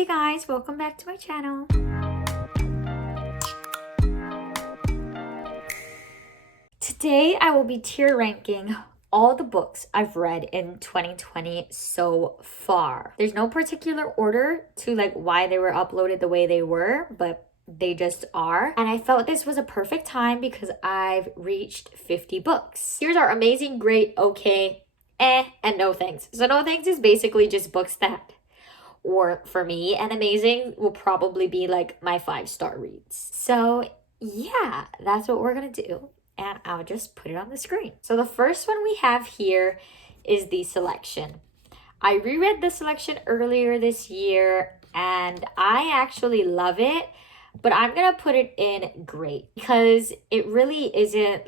Hey guys, welcome back to my channel. Today I will be tier ranking all the books I've read in 2020 so far. There's no particular order to why they were uploaded the way they were, but they just are. And I felt this was a perfect time because I've reached 50 books. Here's our amazing, great, okay, and no thanks. So no thanks is basically just books that, or for me, and amazing will probably be like my 5-star reads. So yeah, that's what we're gonna do. And I'll just put it on the screen. So the first one we have here is the selection. I reread the selection earlier this year and I actually love it, but I'm gonna put it in great because it really isn't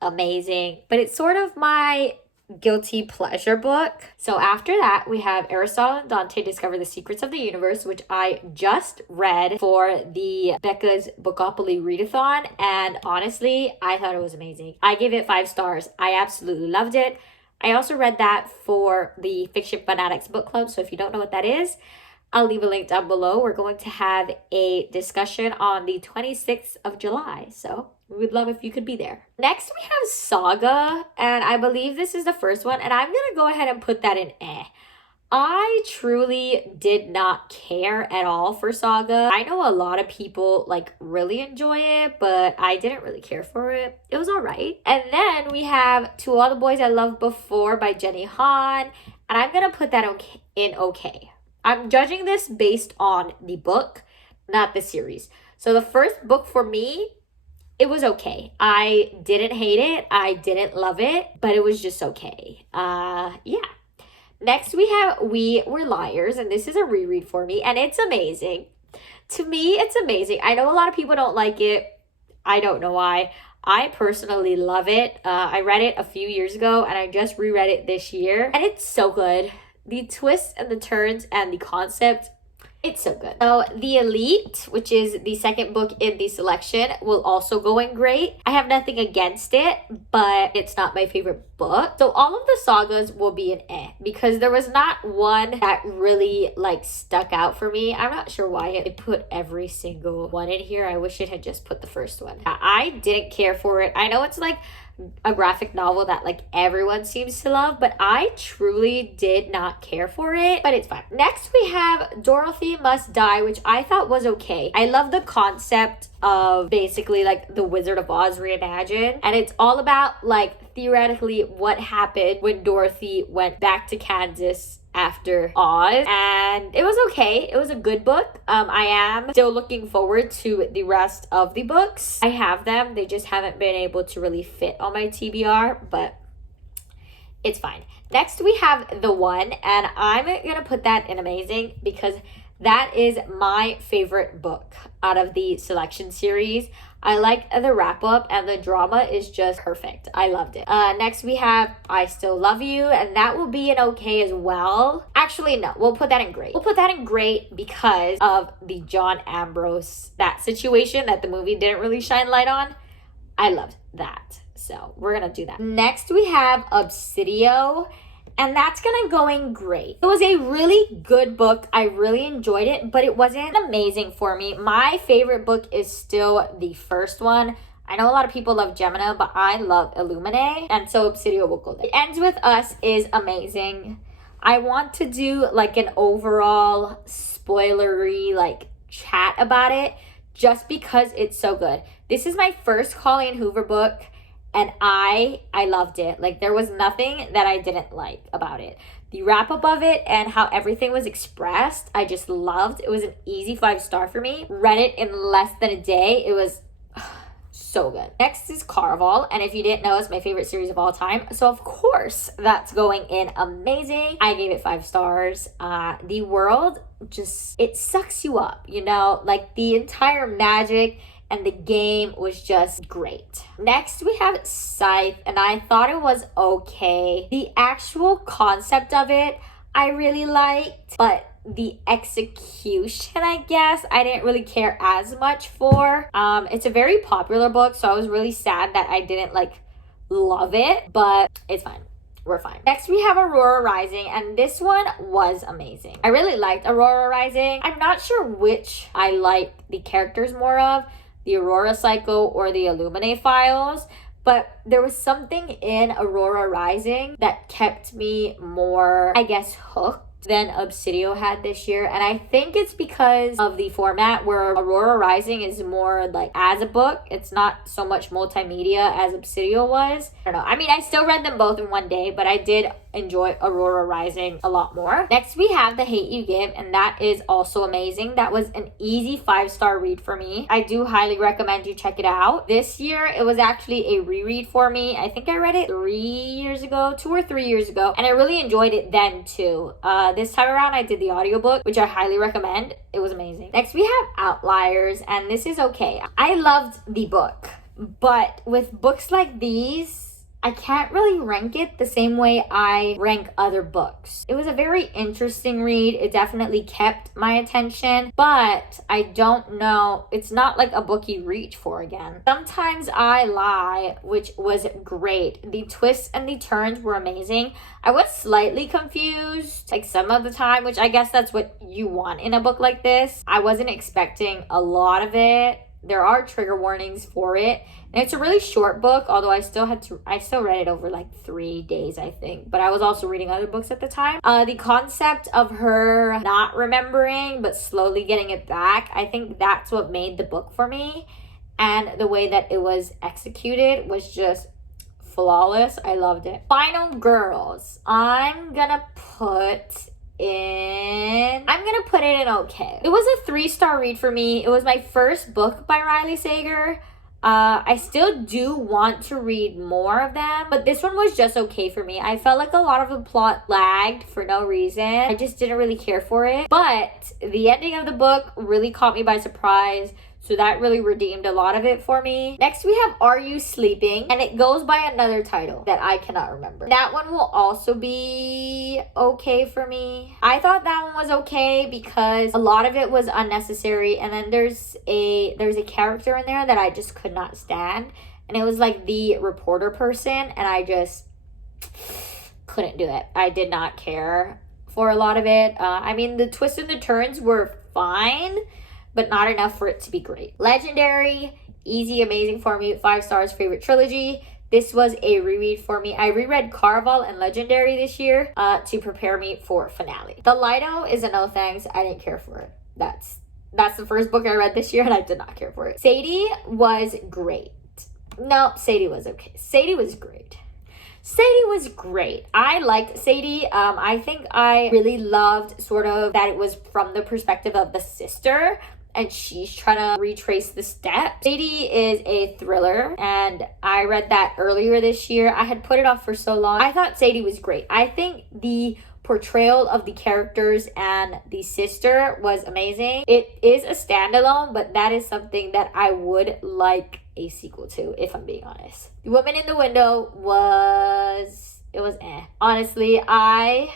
amazing, but it's sort of my guilty pleasure book. So after that, we have Aristotle and Dante Discover the Secrets of the Universe, which I just read for the Becca's Bookopoly readathon, and honestly, I thought it was amazing. I gave it 5 stars. I absolutely loved it. I also read that for the Fiction Fanatics Book Club, so if you don't know what that is, I'll leave a link down below. We're going to have a discussion on the 26th of July, so we would love if you could be there. Next, we have Saga, and I believe this is the first one, and I'm going to go ahead and put that in I truly did not care at all for Saga. I know a lot of people really enjoy it, but I didn't really care for it. It was all right. And then we have To All the Boys I Loved Before by Jenny Han, and I'm going to put that in okay. I'm judging this based on the book, not the series. So the first book for me, it was okay. I didn't hate it. I didn't love it, but it was just okay. Yeah. Next we have We Were Liars, and this is a reread for me, and it's amazing. To me, it's amazing. I know a lot of people don't like it. I don't know why. I personally love it. I read it a few years ago, and I just reread it this year, and it's so good. The twists and the turns and the concept, it's so good. So The Elite, which is the second book in the selection, will also go in great. I have nothing against it, but it's not my favorite book. So all of the sagas will be an because there was not one that really stuck out for me. I'm not sure why it put every single one in here. I wish it had just put the first one. I didn't care for it. I know it's a graphic novel that everyone seems to love, but I truly did not care for it, but it's fine. Next we have Dorothy Must Die, which I thought was okay. I love the concept of basically the Wizard of Oz reimagined, and it's all about theoretically what happened when Dorothy went back to Kansas after Oz, and it was okay. It was a good book. I am still looking forward to the rest of the books. I have them, they just haven't been able to really fit on my TBR, but it's fine. Next we have The One, and I'm gonna put that in amazing because that is my favorite book out of the selection series. I like the wrap up, and the drama is just perfect. I loved it. Next we have I Still Love You, and that will be an okay as well. Actually, no, we'll put that in great. We'll put that in great because of the John Ambrose, that situation that the movie didn't really shine light on. I loved that. So we're gonna do that. Next we have Obsidio, and that's gonna go in great. It was a really good book. I really enjoyed it, but it wasn't amazing for me. My favorite book is still the first one. I know a lot of people love Gemina, but I love Illuminae, and so Obsidio will go there. It Ends With Us is amazing. I want to do an overall spoilery chat about it just because it's so good. This is my first Colleen Hoover book, and I loved it. There was nothing that I didn't like about it. The wrap up of it and how everything was expressed, I just loved. It was an easy 5-star for me. Read it in less than a day. It was so good. Next is Caraval, and if you didn't know, it's my favorite series of all time. So of course that's going in amazing. I gave it 5 stars. The world just, it sucks you up, the entire magic and the game was just great. Next we have Scythe, and I thought it was okay. The actual concept of it I really liked, but the execution, I guess, I didn't really care as much for. It's a very popular book, so I was really sad that I didn't love it, but it's fine. we're fine. Next, we have Aurora Rising, and this one was amazing. I really liked Aurora Rising. I'm not sure which I like the characters more of, the Aurora Cycle or the Illuminae Files, but there was something in Aurora Rising that kept me more, I guess, hooked than Obsidio had this year. And I think it's because of the format where Aurora Rising is more like as a book. It's not so much multimedia as Obsidio was. I don't know. I mean, I still read them both in one day, but I did enjoy Aurora Rising a lot more. Next, we have The Hate You Give, and that is also amazing. That was an easy 5-star read for me. I do highly recommend you check it out. This year, it was actually a reread for me. I think I read it 2 or 3 years ago, and I really enjoyed it then too. This time around, I did the audiobook, which I highly recommend. It was amazing. Next, we have Outliers, and this is okay. I loved the book, but with books like these, I can't really rank it the same way I rank other books. It was a very interesting read. It definitely kept my attention, but I don't know. It's not like a book you reach for again. Sometimes I Lie, which was great. The twists and the turns were amazing. I was slightly confused, like some of the time, which I guess that's what you want in a book like this. I wasn't expecting a lot of it. There are trigger warnings for it. And it's a really short book, although I still read it over like 3 days, I think. But I was also reading other books at the time. The concept of her not remembering, but slowly getting it back, I think that's what made the book for me. And the way that it was executed was just flawless. I loved it. Final Girls. I'm gonna put it in okay. It was a 3-star read for me. It was my first book by Riley Sager. I still do want to read more of them, but this one was just okay for me. I felt like a lot of the plot lagged for no reason. I just didn't really care for it, but the ending of the book really caught me by surprise. So that really redeemed a lot of it for me. Next, we have Are You Sleeping? And it goes by another title that I cannot remember. That one will also be okay for me. I thought that one was okay because a lot of it was unnecessary. And then there's a character in there that I just could not stand. And it was like the reporter person. And I just couldn't do it. I did not care for a lot of it. I mean, the twists and the turns were fine, but not enough for it to be great. Legendary, easy, amazing for me. 5 stars, favorite trilogy. This was a reread for me. I reread Caraval and Legendary this year to prepare me for finale. The Lido is a no thanks. I didn't care for it. That's the first book I read this year and I did not care for it. Sadie was great. No, Sadie was okay. Sadie was great. Sadie was great. I liked Sadie. I think I really loved sort of that it was from the perspective of the sister and she's trying to retrace the steps. Sadie is a thriller and I read that earlier this year. I had put it off for so long. I thought Sadie was great. I think the portrayal of the characters and the sister was amazing. It is a standalone, but that is something that I would like a sequel to, if I'm being honest. The Woman in the Window was eh. Honestly, I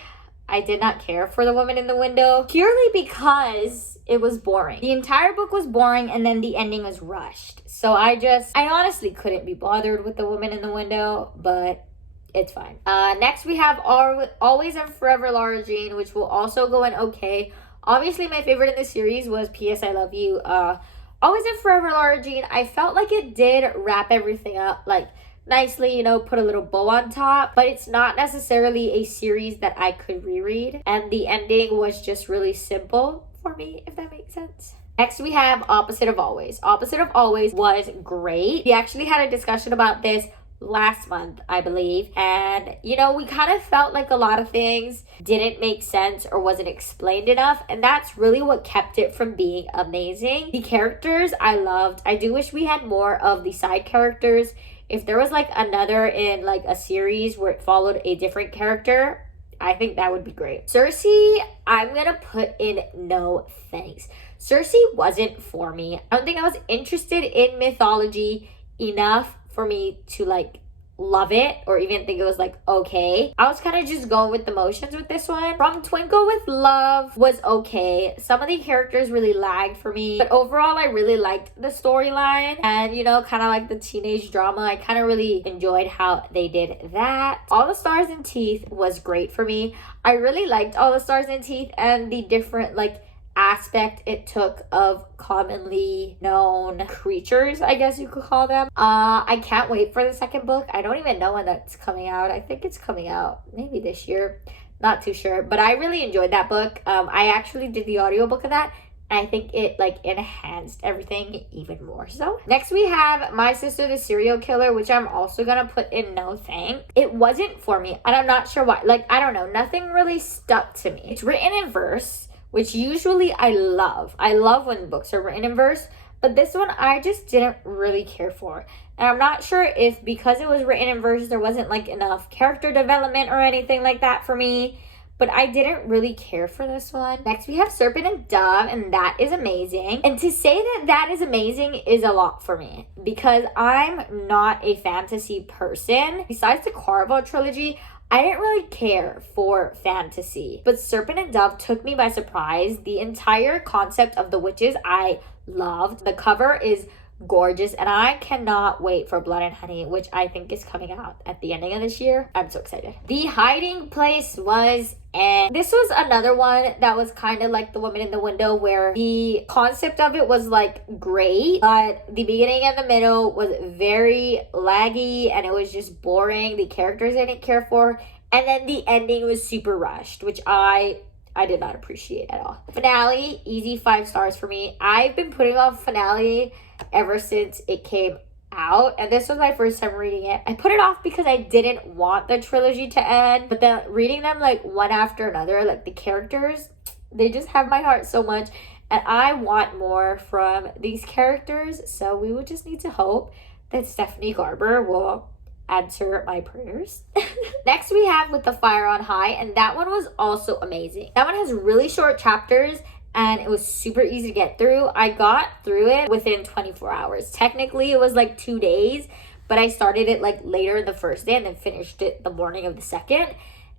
did not care for The Woman in the Window purely because it was boring. The entire book was boring and then the ending was rushed. So I honestly couldn't be bothered with The Woman in the Window, but it's fine. Next we have Always and Forever Laura Jean, which will also go in okay. Obviously my favorite in the series was P.S. I Love You. Always and Forever Laura Jean, I felt like it did wrap everything up like nicely, put a little bow on top, but it's not necessarily a series that I could reread, and the ending was just really simple for me, if that makes sense. Next we have Opposite of Always. Opposite of Always was great. We actually had a discussion about this last month, I believe, and we kind of felt like a lot of things didn't make sense or wasn't explained enough, and that's really what kept it from being amazing. The characters I loved. I do wish we had more of the side characters. If there was like another in like a series where it followed a different character, I think that would be great. Cersei, I'm gonna put in no thanks. Cersei wasn't for me. I don't think I was interested in mythology enough for me to like love it or even think it was like okay. I was kind of just going with the motions with this one. From Twinkle with Love was okay. Some of the characters really lagged for me, but overall I really liked the storyline and, you know, kind of like the teenage drama. I kind of really enjoyed how they did that. All the Stars and Teeth was great for me. I really liked All the Stars and Teeth and the different like aspect it took of commonly known creatures, I guess you could call them. I can't wait for the second book. I don't even know when that's coming out. I think it's coming out maybe this year, not too sure, but I really enjoyed that book. I actually did the audiobook of that, and I think it like enhanced everything even more so. Next we have My Sister the Serial Killer, which I'm also gonna put in no thank. It wasn't for me, and I'm not sure why. Like, I don't know, nothing really stuck to me. It's written in verse, which usually I love. I love when books are written in verse, but this one I just didn't really care for. And I'm not sure if because it was written in verse, there wasn't like enough character development or anything like that for me, but I didn't really care for this one. Next we have Serpent and Dove, and that is amazing. And to say that that is amazing is a lot for me because I'm not a fantasy person. Besides the Corvo trilogy, I didn't really care for fantasy, but Serpent and Dove took me by surprise. The entire concept of the witches I loved. The cover is gorgeous, and I cannot wait for Blood and Honey, which I think is coming out at the ending of this year. I'm so excited. The Hiding Place was, and this was another one that was kind of like The Woman in the Window, where the concept of it was like great, but the beginning and the middle was very laggy and it was just boring. The characters I didn't care for, and then the ending was super rushed, which I did not appreciate at all. Finale, easy 5 stars for me. I've been putting off Finale ever since it came out, and this was my first time reading it. I put it off because I didn't want the trilogy to end, but then reading them like one after another, like the characters, they just have my heart so much, and I want more from these characters. So we would just need to hope that Stephanie Garber will answer my prayers. Next we have With the Fire on High, and that one was also amazing. That one has really short chapters and it was super easy to get through. I got through it within 24 hours. Technically it was like 2 days, but I started it like later the first day and then finished it the morning of the second,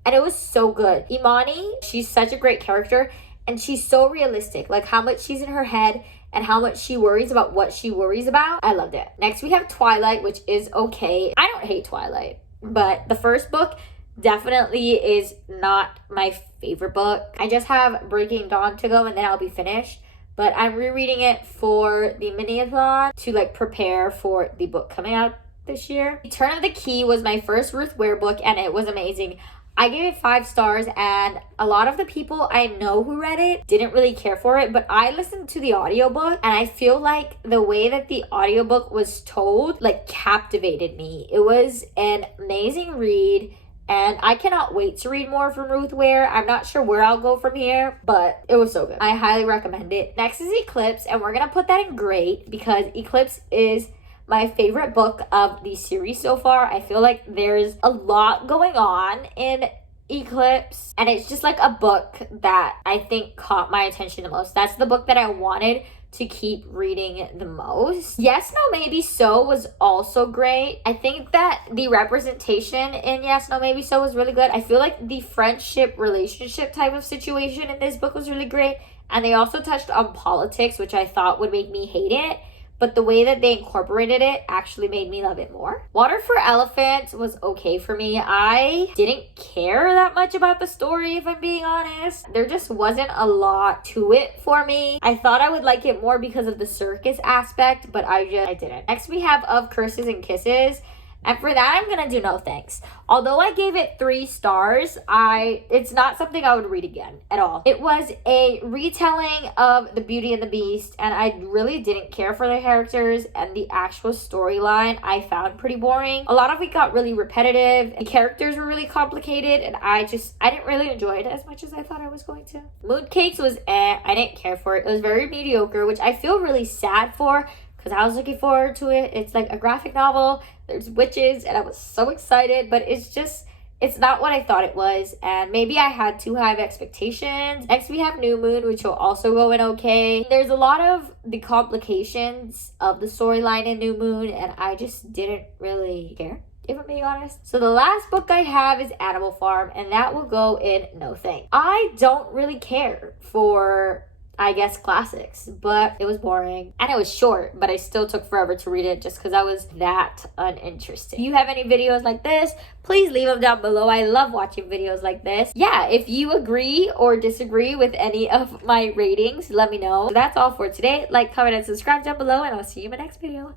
and it was so good. Imani, she's such a great character, and she's so realistic, like how much she's in her head and how much she worries about what she worries about. I loved it. Next we have Twilight, which is okay. I don't hate Twilight, but the first book definitely is not my favorite book. I just have Breaking Dawn to go and then I'll be finished, but I'm rereading it for the mini-a-thon to like prepare for the book coming out this year. Turn of the Key was my first Ruth Ware book, and it was amazing. I gave it 5 stars, and a lot of the people I know who read it didn't really care for it, but I listened to the audiobook, and I feel like the way that the audiobook was told like captivated me. It was an amazing read, and I cannot wait to read more from Ruth Ware. I'm not sure where I'll go from here, but it was so good. I highly recommend it. Next is Eclipse, and we're gonna put that in great because Eclipse is my favorite book of the series so far. I feel like there's a lot going on in Eclipse, and it's just like a book that I think caught my attention the most. That's the book that I wanted to keep reading the most. Yes, No, Maybe So was also great. I think that the representation in Yes, No, Maybe So was really good. I feel like the friendship relationship type of situation in this book was really great, and they also touched on politics, which I thought would make me hate it, but the way that they incorporated it actually made me love it more. Water for Elephants was okay for me. I didn't care that much about the story, if I'm being honest. There just wasn't a lot to it for me. I thought I would like it more because of the circus aspect, but I didn't. Next we have Of Curses and Kisses. And for that, I'm gonna do no thanks. Although I gave it 3 stars, it's not something I would read again at all. It was a retelling of The Beauty and the Beast, and I really didn't care for the characters, and the actual storyline I found pretty boring. A lot of it got really repetitive. The characters were really complicated, and I didn't really enjoy it as much as I thought I was going to. Mooncakes was I didn't care for it. It was very mediocre, which I feel really sad for, because I was looking forward to it. It's like a graphic novel. There's witches, and I was so excited, but it's not what I thought it was, and maybe I had too high of expectations. Next, we have New Moon, which will also go in okay. There's a lot of the complications of the storyline in New Moon, and I just didn't really care. if I'm being honest. So the last book I have is Animal Farm, and that will go in no thanks. I don't really care for, I guess, classics, but it was boring and it was short, but I still took forever to read it just because I was that uninterested. If you have any videos like this, please leave them down below. I love watching videos like this. Yeah, if you agree or disagree with any of my ratings, let me know. So that's all for today. Like, comment, and subscribe down below, and I'll see you in my next video.